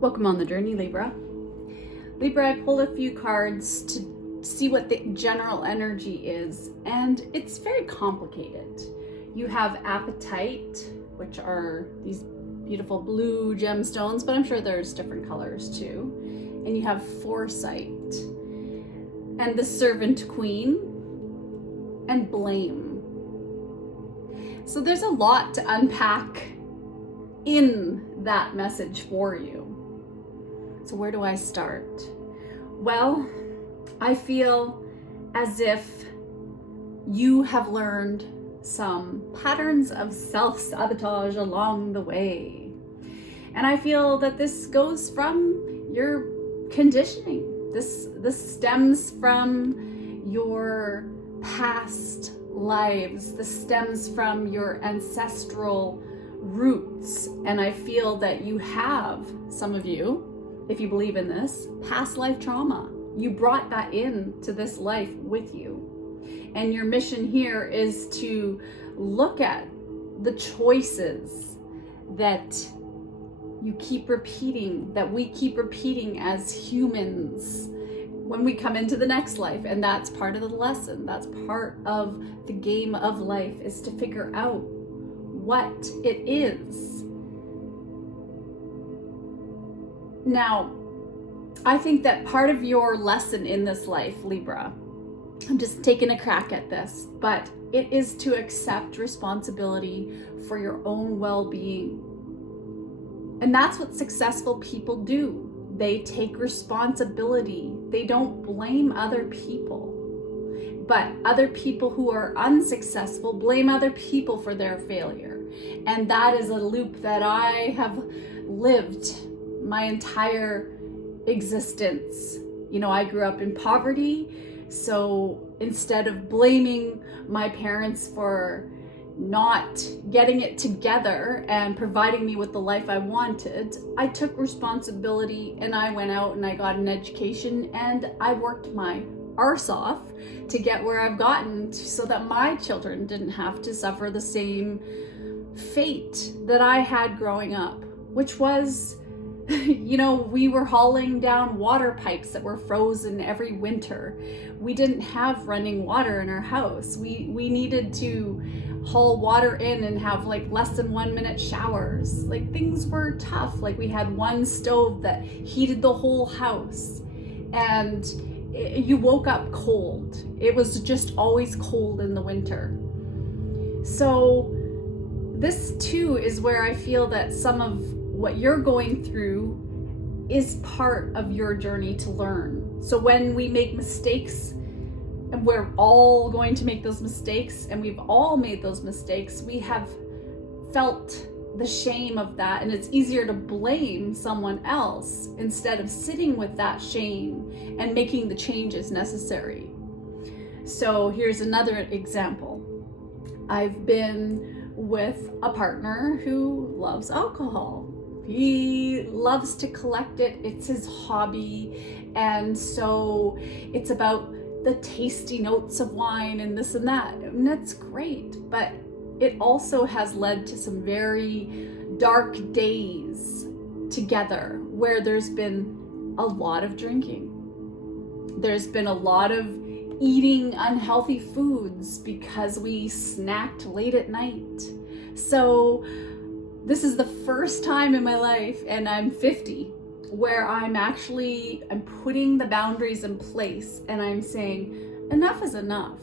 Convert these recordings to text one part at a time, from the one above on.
Welcome on the journey, Libra. Libra, I pulled a few cards to see what the general energy is, and it's very complicated. You have appetite, which are these beautiful blue gemstones, but I'm sure there's different colors too. And you have foresight, and the servant queen, and blame. So there's a lot to unpack in that message for you. So where do I start? Well, I feel as if you have learned some patterns of self-sabotage along the way. And I feel that this goes from your conditioning. This stems from your past lives. This stems from your ancestral roots. And I feel that you have, some of you, if you believe in this, past life trauma. You brought that into this life with you. And your mission here is to look at the choices that you keep repeating, that we keep repeating as humans when we come into the next life. And that's part of the lesson. That's part of the game of life, is to figure out what it is. Now, I think that part of your lesson in this life, Libra, I'm just taking a crack at this, but it is to accept responsibility for your own well-being. And that's what successful people do. They take responsibility. They don't blame other people. But other people who are unsuccessful blame other people for their failure. And that is a loop that I have lived my entire existence. You know, I grew up in poverty, so instead of blaming my parents for not getting it together and providing me with the life I wanted, I took responsibility and I went out and I got an education and I worked my arse off to get where I've gotten, so that my children didn't have to suffer the same fate that I had growing up, which was, you know, we were hauling down water pipes that were frozen every winter. We didn't have running water in our house. We needed to haul water in and have like less than 1 minute showers. Like, things were tough. Like, we had one stove that heated the whole house, and you woke up cold. It was just always cold in the winter. So this too is where I feel that some of what you're going through is part of your journey to learn. So when we make mistakes, and we're all going to make those mistakes, and we've all made those mistakes, we have felt the shame of that, and it's easier to blame someone else instead of sitting with that shame and making the changes necessary. So here's another example. I've been with a partner who loves alcohol. He loves to collect it. It's his hobby. And so it's about the tasty notes of wine and this and that. And that's great. But it also has led to some very dark days together where there's been a lot of drinking. There's been a lot of eating unhealthy foods because we snacked late at night. So this is the first time in my life, and I'm 50, where I'm putting the boundaries in place, and I'm saying enough is enough.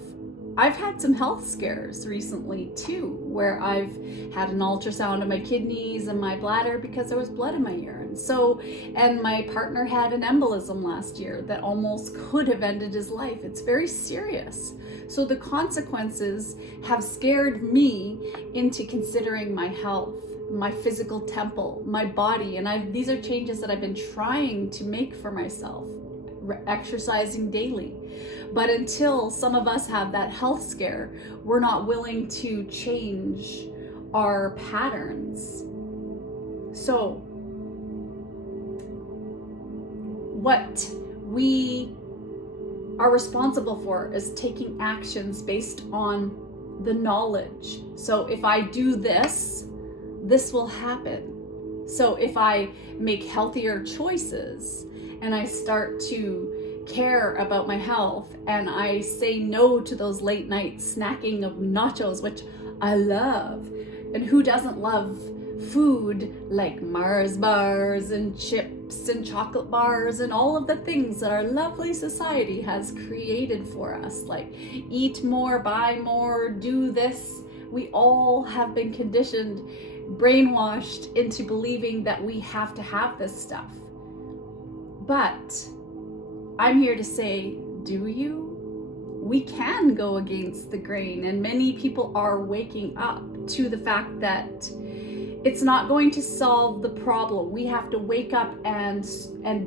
I've had some health scares recently too, where I've had an ultrasound of my kidneys and my bladder because there was blood in my urine. So, and my partner had an embolism last year that almost could have ended his life. It's very serious. So the consequences have scared me into considering my health, my physical temple, my body. And these are changes that I've been trying to make for myself, exercising daily. But until some of us have that health scare, we're not willing to change our patterns. So what we are responsible for is taking actions based on the knowledge. So if I do this, this will happen. So if I make healthier choices and I start to care about my health and I say no to those late night snacking of nachos, which I love, and who doesn't love food like Mars bars and chips and chocolate bars and all of the things that our lovely society has created for us, like eat more, buy more, do this. We all have been conditioned, brainwashed into believing that we have to have this stuff. But I'm here to say, do you? We can go against the grain, and many people are waking up to the fact that it's not going to solve the problem. We have to wake up and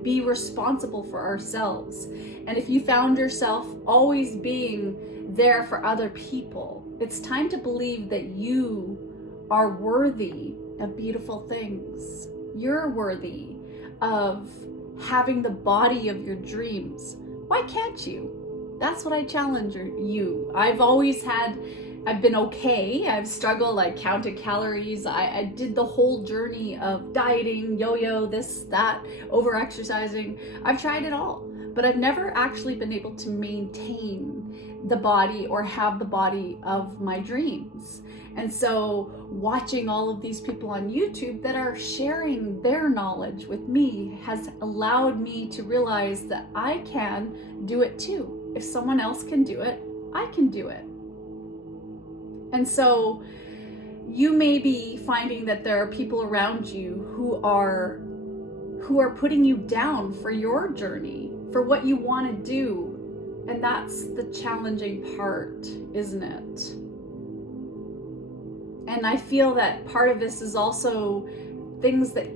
be responsible for ourselves. And if you found yourself always being there for other people, it's time to believe that you are worthy of beautiful things. You're worthy of having the body of your dreams. Why can't you? That's what I challenge you. I've been okay. I've struggled. I counted calories. I did the whole journey of dieting, yo-yo, this, that, over-exercising. I've tried it all, but I've never actually been able to maintain the body or have the body of my dreams. And so watching all of these people on YouTube that are sharing their knowledge with me has allowed me to realize that I can do it too. If someone else can do it, I can do it. And so you may be finding that there are people around you who are putting you down for your journey, for what you want to do. And that's the challenging part, isn't it? And I feel that part of this is also things that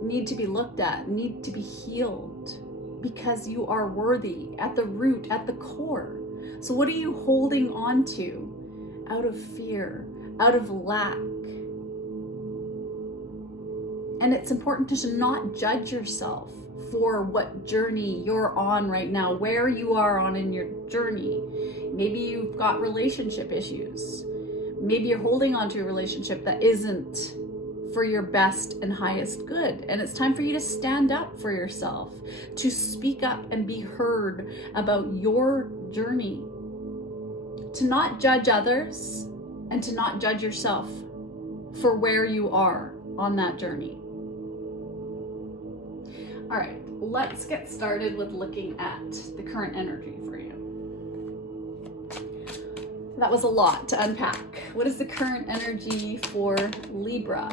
need to be looked at, need to be healed, because you are worthy at the root, at the core. So what are you holding on to out of fear, out of lack? And it's important to not judge yourself for what journey you're on right now, where you are on in your journey. Maybe you've got relationship issues. Maybe you're holding on to a relationship that isn't for your best and highest good. And it's time for you to stand up for yourself, to speak up and be heard about your journey, to not judge others and to not judge yourself for where you are on that journey. All right, let's get started with looking at the current energy for you. That was a lot to unpack. What is the current energy for Libra?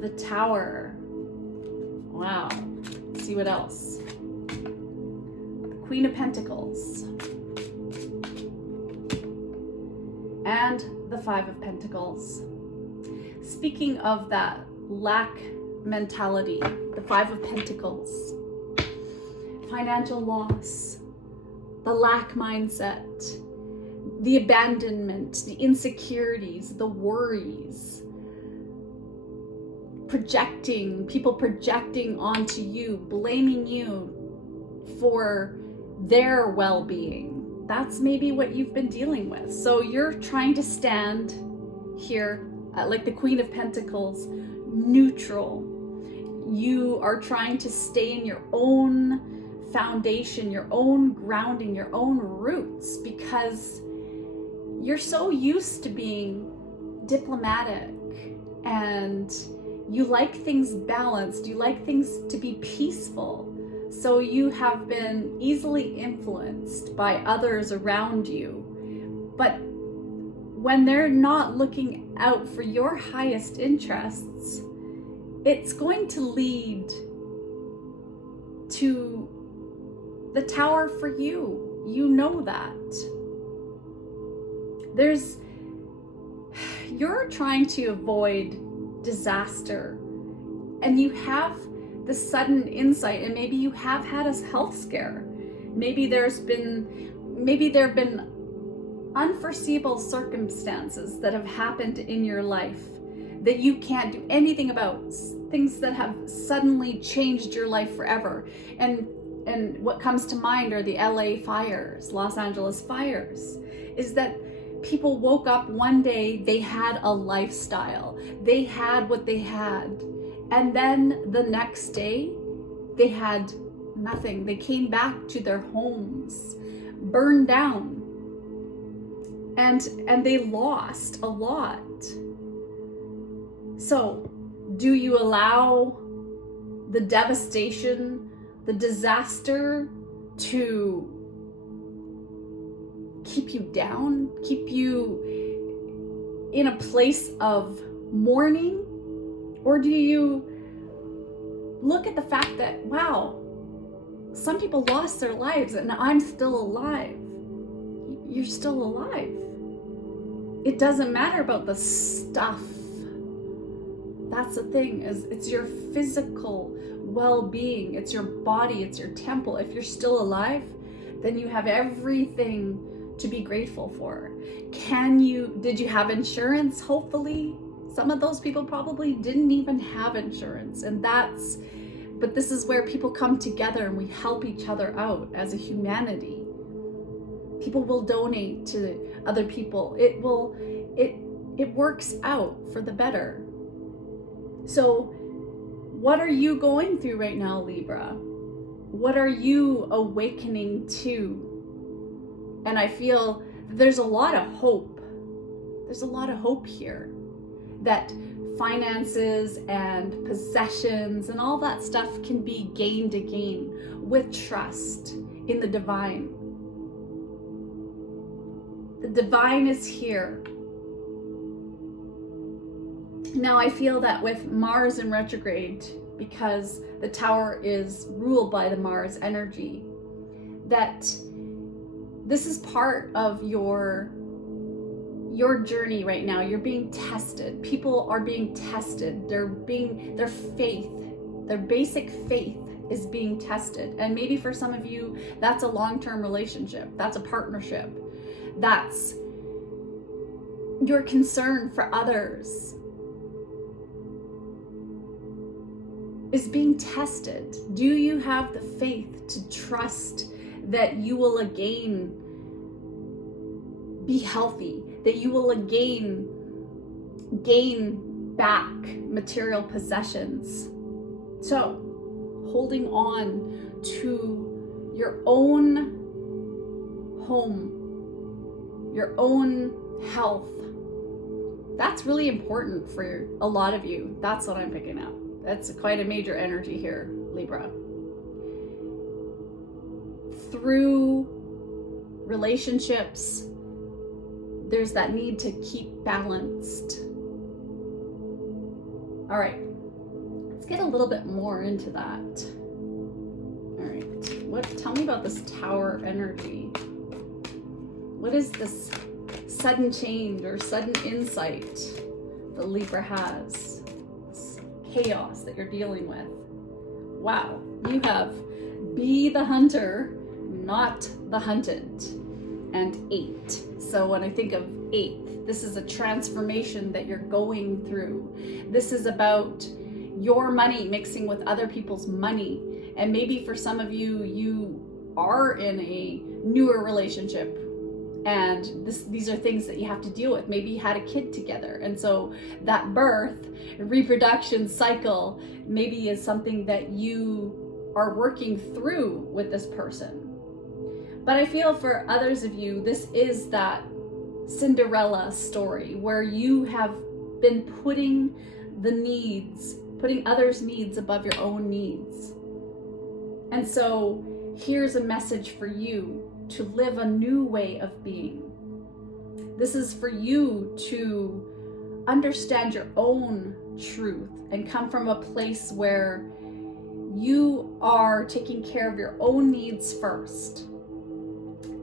The Tower. Wow. Let's see what else. The Queen of Pentacles. And the Five of Pentacles. Speaking of that lack mentality, the Five of Pentacles, financial loss, the lack mindset, the abandonment, the insecurities, the worries, people projecting onto you, blaming you for their well-being. That's maybe what you've been dealing with. So you're trying to stand here, like the Queen of Pentacles, neutral. You are trying to stay in your own foundation, your own grounding, your own roots, because you're so used to being diplomatic and you like things balanced, you like things to be peaceful. So you have been easily influenced by others around you. But when they're not looking out for your highest interests, it's going to lead to the Tower for you. You know that. You're trying to avoid disaster, and you have the sudden insight, and maybe you have had a health scare. Maybe there have been unforeseeable circumstances that have happened in your life that you can't do anything about, things that have suddenly changed your life forever. And what comes to mind are the LA fires, Los Angeles fires, is that people woke up one day, they had a lifestyle, they had what they had, And then the next day, they had nothing. They came back to their homes, burned down, and they lost a lot. So, do you allow the devastation, the disaster to keep you down, keep you in a place of mourning? Or do you look at the fact that, wow, some people lost their lives and I'm still alive? You're still alive. It doesn't matter about the stuff. That's the thing, is it's your physical well-being, it's your body, it's your temple. If you're still alive, then you have everything to be grateful for. Did you have insurance? Hopefully. Some of those people probably didn't even have insurance, but this is where people come together and we help each other out as a humanity. People will donate to other people. It works out for the better. So what are you going through right now, Libra? What are you awakening to? And I feel there's a lot of hope. There's a lot of hope here that finances and possessions and all that stuff can be gained again with trust in the divine. The divine is here. Now I feel that with Mars in retrograde, because the tower is ruled by the Mars energy, that this is part of your journey right now. You're being tested. People are being tested. Their faith, their basic faith is being tested. And maybe for some of you, that's a long-term relationship. That's a partnership. That's your concern for others is being tested. Do you have the faith to trust that you will again be healthy, that you will again gain back material possessions? So, holding on to your own home, your own health, that's really important for a lot of you. That's what I'm picking up. That's quite a major energy here, Libra. Through relationships, there's that need to keep balanced. All right, let's get a little bit more into that. All right, tell me about this tower energy. What is this sudden change or sudden insight that Libra has? This chaos that you're dealing with. Wow, you have be the hunter, not the hunted, and 8. So when I think of 8, this is a transformation that you're going through. This is about your money mixing with other people's money. And maybe for some of you, you are in a newer relationship and these are things that you have to deal with. Maybe you had a kid together, and so that birth, reproduction cycle maybe is something that you are working through with this person. But I feel for others of you, this is that Cinderella story where you have been putting others' needs above your own needs. And so here's a message for you to live a new way of being. This is for you to understand your own truth and come from a place where you are taking care of your own needs first.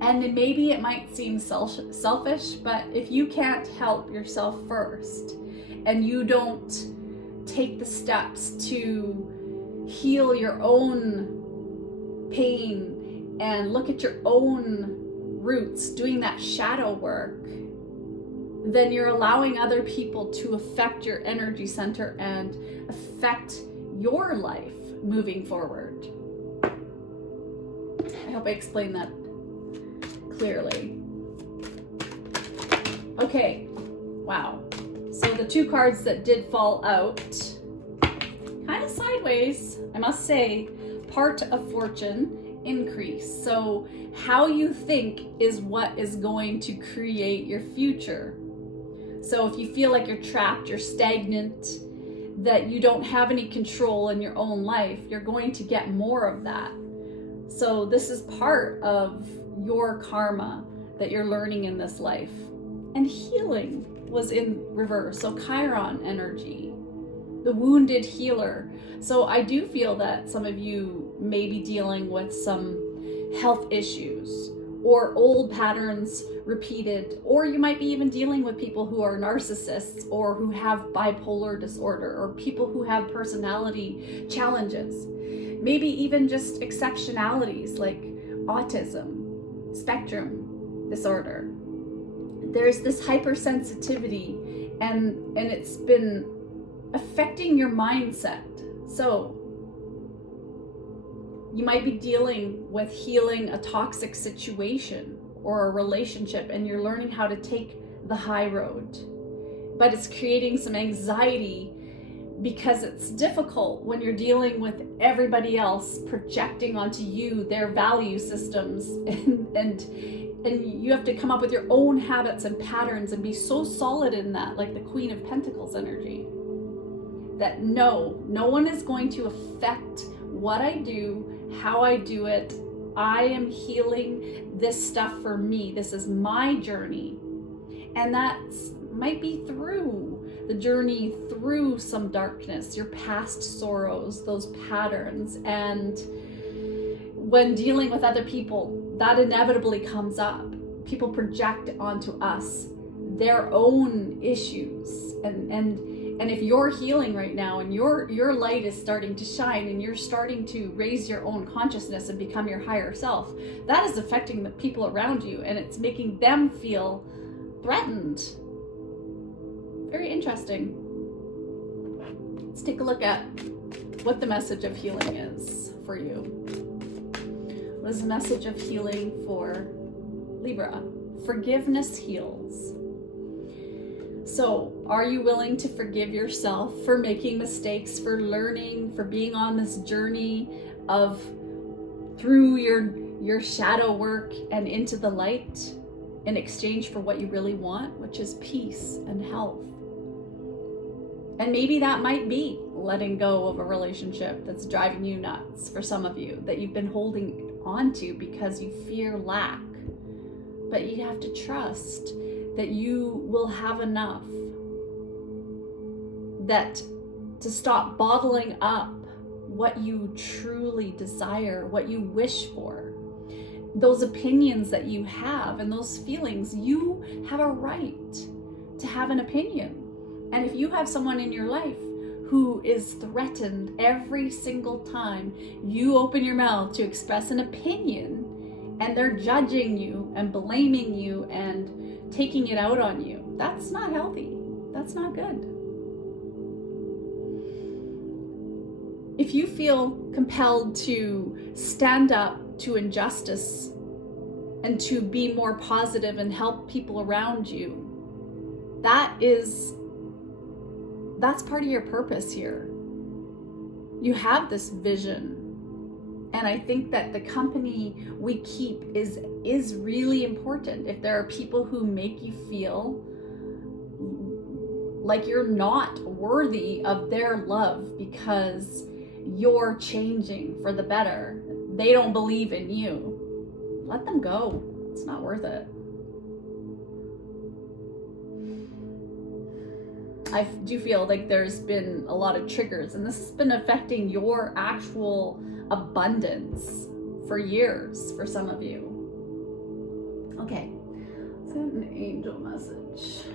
And maybe it might seem selfish, but if you can't help yourself first and you don't take the steps to heal your own pain and look at your own roots, doing that shadow work, then you're allowing other people to affect your energy center and affect your life moving forward. I hope I explained that clearly. Okay, wow. So the 2 cards that did fall out kind of sideways, I must say, part of fortune increase. So how you think is what is going to create your future. So if you feel like you're trapped, you're stagnant, that you don't have any control in your own life, you're going to get more of that. So this is part of your karma that you're learning in this life. And healing was in reverse. So Chiron energy, the wounded healer. So I do feel that some of you may be dealing with some health issues or old patterns repeated, or you might be even dealing with people who are narcissists or who have bipolar disorder or people who have personality challenges. Maybe even just exceptionalities like autism, spectrum disorder. There's this hypersensitivity and it's been affecting your mindset. So you might be dealing with healing a toxic situation or a relationship, and you're learning how to take the high road. But it's creating some anxiety because it's difficult when you're dealing with everybody else projecting onto you their value systems, and you have to come up with your own habits and patterns and be so solid in that, like the Queen of Pentacles energy, that no one is going to affect what I do, how I do it. I am healing this stuff for me. This is my journey. And that might be through the journey through some darkness, your past sorrows, those patterns. And when dealing with other people, that inevitably comes up. People project onto us their own issues. And if you're healing right now and your light is starting to shine and you're starting to raise your own consciousness and become your higher self, that is affecting the people around you, and it's making them feel threatened. Very interesting. Let's take a look at what the message of healing is for you. What is the message of healing for Libra? Forgiveness heals. So, are you willing to forgive yourself for making mistakes, for learning, for being on this journey of through your shadow work and into the light in exchange for what you really want, which is peace and health? And maybe that might be letting go of a relationship that's driving you nuts for some of you, that you've been holding on to because you fear lack. But you have to trust that you will have enough, that to stop bottling up what you truly desire, what you wish for, those opinions that you have and those feelings. You have a right to have an opinion. And if you have someone in your life who is threatened every single time you open your mouth to express an opinion, and they're judging you and blaming you and taking it out on you, that's not healthy. That's not good. If you feel compelled to stand up to injustice and to be more positive and help people around you, that's part of your purpose here. You have this vision. And I think that the company we keep is really important. If there are people who make you feel like you're not worthy of their love because you're changing for the better, they don't believe in you, let them go. It's not worth it. I do feel like there's been a lot of triggers, and this has been affecting your actual abundance for years for some of you. Okay, so an angel message.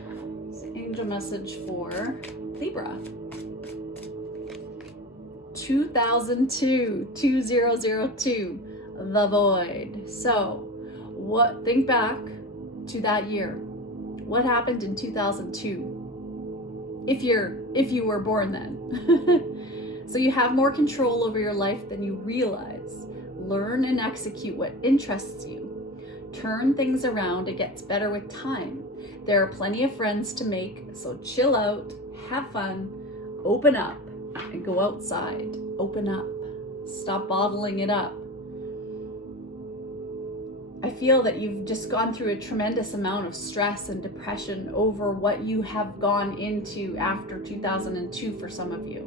It's an angel message for Libra. 2002, the void. So think back to that year. What happened in 2002? If you were born then. So you have more control over your life than you realize. Learn and execute what interests you. Turn things around. It gets better with time. There are plenty of friends to make, so chill out, have fun, open up, and go outside. Open up. Stop bottling it up. I feel that you've just gone through a tremendous amount of stress and depression over what you have gone into after 2002 for some of you.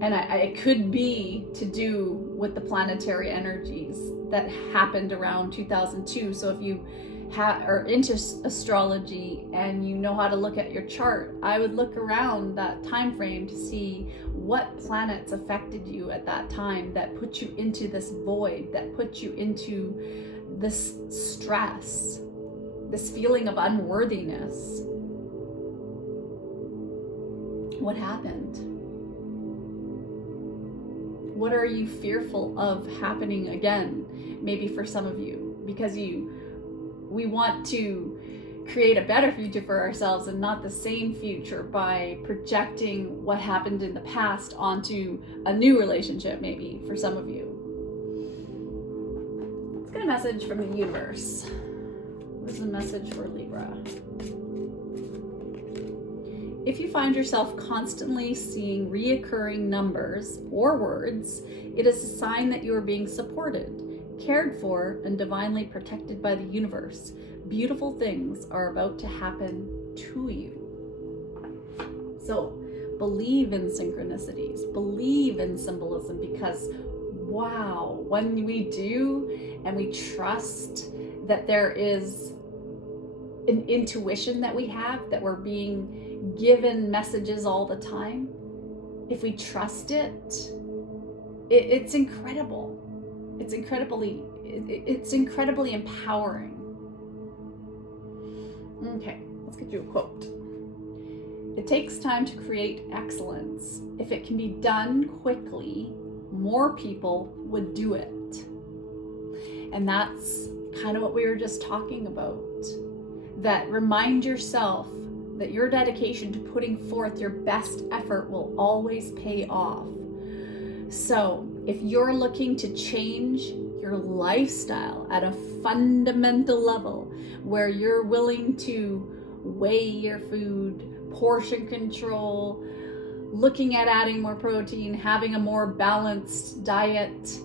And it could be to do with the planetary energies that happened around 2002. So if you are into astrology and you know how to look at your chart, I would look around that time frame to see what planets affected you at that time that put you into this void, that put you into this stress, this feeling of unworthiness. What happened? What are you fearful of happening again? Maybe for some of you, because we want to create a better future for ourselves and not the same future by projecting what happened in the past onto a new relationship, maybe for some of you. Let's get a message from the universe. This is a message for Libra. If you find yourself constantly seeing reoccurring numbers or words, it is a sign that you are being supported, cared for, and divinely protected by the universe. Beautiful things are about to happen to you. So believe in synchronicities, believe in symbolism, because wow, when we do and we trust that there is an intuition that we have, that we're being given messages all the time, if we trust it, it's incredible. It's incredibly empowering. Okay, let's get you a quote. It takes time to create excellence. If it can be done quickly, more people would do it. And that's kind of what we were just talking about. That remind yourself that your dedication to putting forth your best effort will always pay off. So if you're looking to change your lifestyle at a fundamental level, where you're willing to weigh your food, portion control, looking at adding more protein, having a more balanced diet,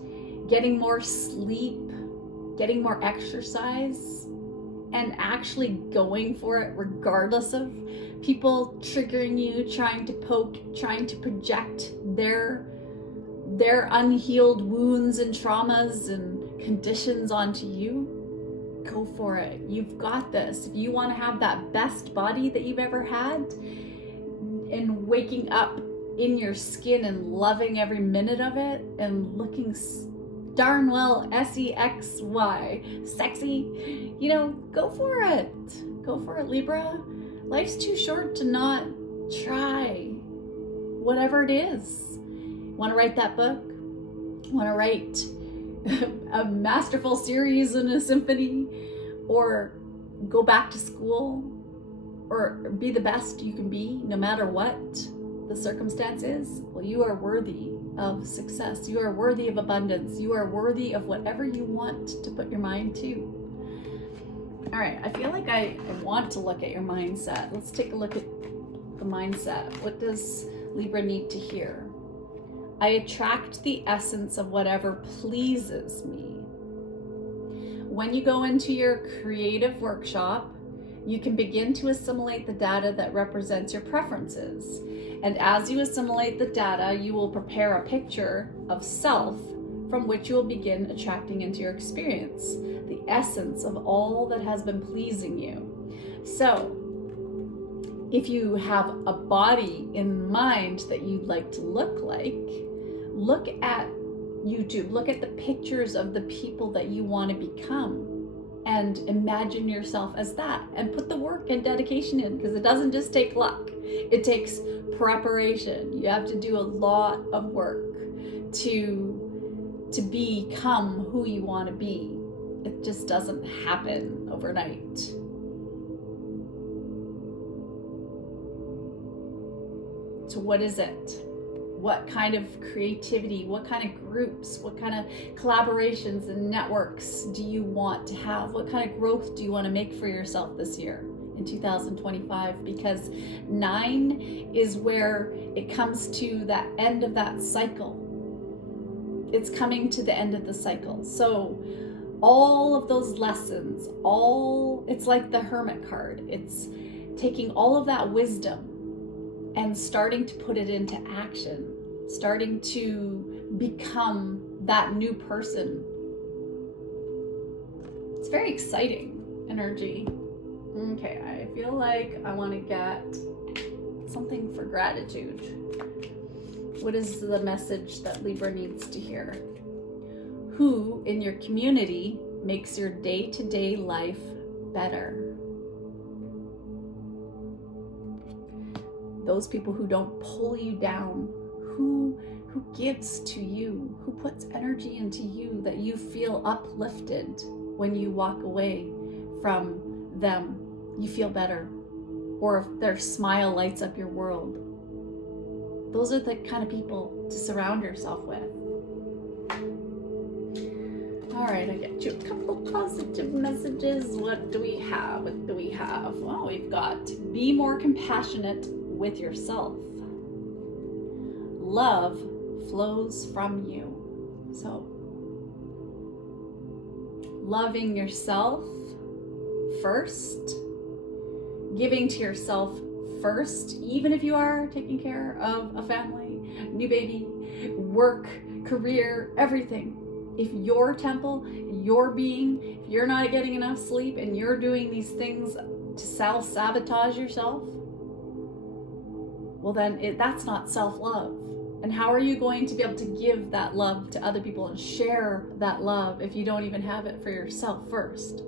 getting more sleep, getting more exercise, and actually going for it regardless of people triggering you, trying to poke, trying to project their unhealed wounds and traumas and conditions onto you, go for it. You've got this. If you want to have that best body that you've ever had, and waking up in your skin and loving every minute of it and looking darn well sexy, sexy, go for it. Go for it, Libra. Life's too short to not try whatever it is. Want to write that book? Want to write a masterful series in a symphony? Or go back to school? Or be the best you can be no matter what the circumstance is? Well, you are worthy of success. You are worthy of abundance. You are worthy of whatever you want to put your mind to. All right, I feel like I want to look at your mindset. Let's take a look at the mindset. What does Libra need to hear? I attract the essence of whatever pleases me. When you go into your creative workshop, you can begin to assimilate the data that represents your preferences. And as you assimilate the data, you will prepare a picture of self from which you will begin attracting into your experience the essence of all that has been pleasing you. So, if you have a body in mind that you'd like to look like, look at YouTube, look at the pictures of the people that you want to become, and imagine yourself as that, and put the work and dedication in, because it doesn't just take luck. It takes preparation. You have to do a lot of work to become who you want to be. It just doesn't happen overnight. So what is it? What kind of creativity, what kind of groups, what kind of collaborations and networks do you want to have? What kind of growth do you want to make for yourself this year in 2025, because 9 is where it comes to that end of that cycle. It's coming to the end of the cycle. So all of those lessons, it's like the Hermit card. It's taking all of that wisdom and starting to put it into action, starting to become that new person. It's very exciting energy. Okay, I feel like I want to get something for gratitude. What is the message that Libra needs to hear? Who in your community makes your day-to-day life better? Those people who don't pull you down, who gives to you, who puts energy into you that you feel uplifted when you walk away from them, you feel better. Or if their smile lights up your world. Those are the kind of people to surround yourself with. All right, I get you a couple positive messages. What do we have? Well, we've got be more compassionate with yourself. Love flows from you. So, loving yourself first, giving to yourself first, even if you are taking care of a family, new baby, work, career, everything. If your temple, your being, if you're not getting enough sleep and you're doing these things to self-sabotage yourself, well then that's not self-love. And how are you going to be able to give that love to other people and share that love if you don't even have it for yourself first?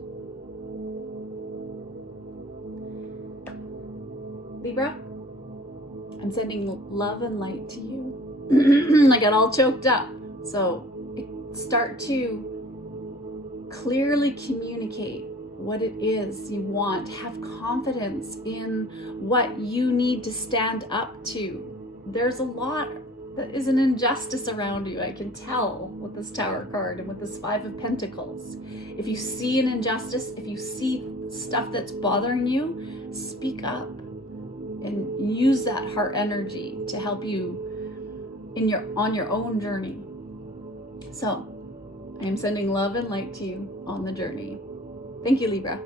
Libra, I'm sending love and light to you. I got all choked up. So start to clearly communicate what it is you want. Have confidence in what you need to stand up to. There's a lot that is an injustice around you. I can tell with this Tower card and with this 5 of Pentacles. If you see an injustice, if you see stuff that's bothering you, speak up and use that heart energy to help you on your own journey. So I am sending love and light to you on the journey. Thank you, Libra.